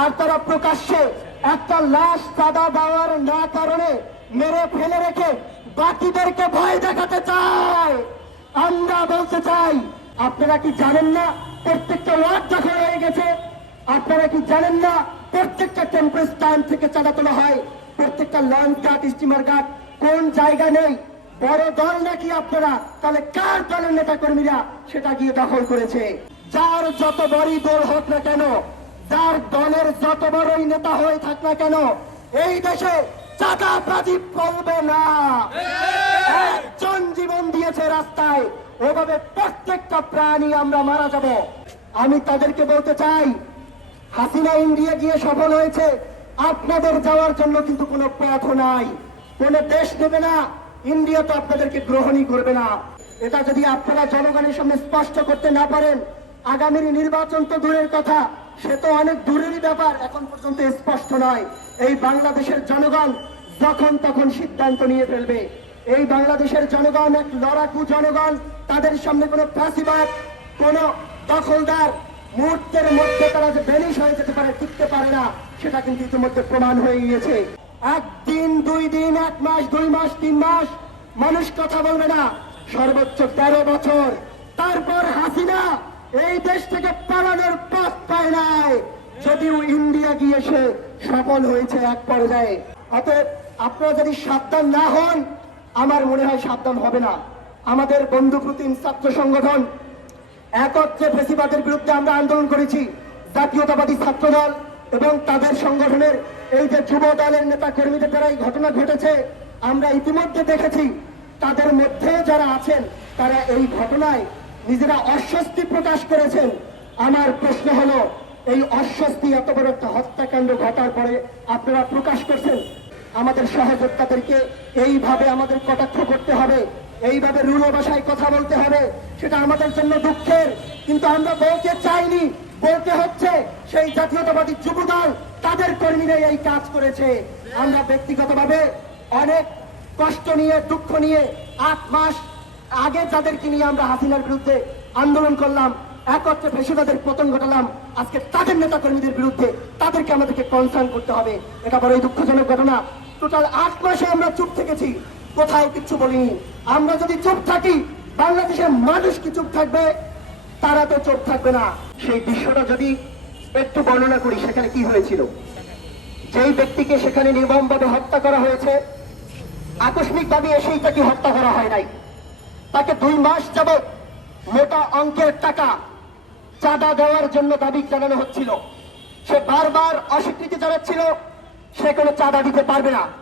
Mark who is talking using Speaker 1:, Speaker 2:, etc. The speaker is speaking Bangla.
Speaker 1: আর তারা প্রকাশ্যে একটা লাশ চাঁদা দেওয়ার না কারণে মেরে ফেলে রেখে বাকিদেরকে ভয় দেখাতে চায়। আমরা বলতে চাই, আপনারা কি জানেন না প্রত্যেকটা ওয়ার্ড দখল হয়ে গেছে? আপনারা কি জানেন না প্রত্যেকটা টেম্পারেজ টাইম থেকে চাঁদা তোলা হয়? প্রত্যেকটা লঞ্চ ঘাট স্টিমার ঘাট কোন জায়গা নেই? বড় দল নাকি আপনারা? তাহলে কার দলের নেতা কর্মীরা সেটা গিয়ে দখল করেছে? যার যত বড়ই দল হোক না কেন যত বড়ই নেতা হয়ে থাক না কেন, এই দেশে চাঁদা প্রাজীব করবে না। একজন জীবন দিয়েছে রাস্তায়, ওভাবে প্রত্যেকটা প্রাণী আমরা মারা যাব। আমি তাদেরকে বলতে চাই, হাসিনা ইন্ডিয়া গিয়ে সফল হয়েছে, আপনাদের যাওয়ার জন্য কিন্তু কোনো পথ নাই। কোনো দেশ নেবে না ইন্ডিয়া তো আপনাদেরকে গ্রহণই করবে না। এটা যদি আপনারা জনগণের সামনে স্পষ্ট করতে না পারেন, আগামীর নির্বাচন তো দূরের কথা। সে তো অনেক দূরেরই ব্যাপার, এখন পর্যন্ত স্পষ্ট নয়। এই বাংলাদেশের জনগণ যখন তখন সিদ্ধান্ত নিয়ে ফেলবে। এই বাংলাদেশের জনগণ, এক লড়াকু জনগণ, তাদের সামনে কোনো ফাঁসিবাদ কোনো দখলদার মুহূর্তের মধ্যে তারা যে বেনিশ হয়ে যেতে পারে, টিকতে পারে না, সেটা কিন্তু ইতিমধ্যে প্রমাণ হয়ে গিয়েছে। একদিন, দুই দিন, এক মাস, দুই মাস, তিন মাস, মানুষ কথা বলবে না। সর্বোচ্চ তেরো বছর। তারপর হাসিনা এই দেশ থেকে পালানোর পায় নাই। যদিও ইন্ডিয়া গিয়ে সে সফল হয়েছে এক পর্যায়ে। অতএব আপনারা যদি সাবধান না হন, আমার মনে হয় সাবধান হবে না। আমাদের বন্ধু প্রতিম ছাত্র সংগঠন, একত্রে ফেসিবাদের বিরুদ্ধে আমরা আন্দোলন করেছি। জাতীয়তাবাদী ছাত্র দল এবং তাদের সংগঠনের এই যে যুব দলের নেতা কর্মীদের দ্বারা এই ঘটনা ঘটেছে, আমরা ইতিমধ্যে দেখেছি, তাদের মধ্যে যারা আছেন, তারা এই ঘটনায় নিজেরা অস্বস্তি প্রকাশ করেছেন। আমার প্রশ্ন হলো, এই অস্বস্তি এত বড় একটা হত্যাকাণ্ড ঘটার পরে আপনারা প্রকাশ করছেন? আমাদের সহযোদ্ধাদেরকে এইভাবে আমাদের কটাক্ষ করতে হবে, এইভাবে রুড়ো ভাষায় কথা বলতে হবে, সেটা আমাদের জন্য দুঃখের। কিন্তু আমরা বলতে চাইনি, বলতে হচ্ছে, সেই জাতীয়তাবাদী যুবদল তাদের কর্মীরাই এই কাজ করেছে। আমরা ব্যক্তিগতভাবে অনেক কষ্ট নিয়ে, দুঃখ নিয়ে আট মাস আগে যাদেরকে নিয়ে আমরা হাসিনার বিরুদ্ধে আন্দোলন করলাম একত্রে ফেসিবাদের পতন ঘটালাম, আজকে তাদের নেতা কর্মীদের বিরুদ্ধে তাদেরকে আমাদেরকে কনসার্ন করতে হবে। এটা বড়ই দুঃখজনক ঘটনা। টোটাল আট মাসে আমরা চুপ থেকেছি, কোথাও কিচ্ছু বলিনি। আমরা যদি চুপ থাকি, বাংলাদেশের মানুষ কি চুপ থাকবে? তারা তো চুপ থাকবে না। সেই দৃশ্যটা যদি একটু বর্ণনা করি, সেখানে কি হয়েছিল? যেই ব্যক্তিকে সেখানে নির্মমভাবে হত্যা করা হয়েছে, আকস্মিকভাবে এসেই তাকে হত্যা করা হয় নাই। তাকে দুই মাস যাবৎ মোটা অঙ্কের টাকা চাঁদা দেওয়ার জন্য দাবি জানানো হচ্ছিল। সে বারবার অস্বীকৃতি জানাচ্ছিল, সে কোনো চাঁদা দিতে পারবে না।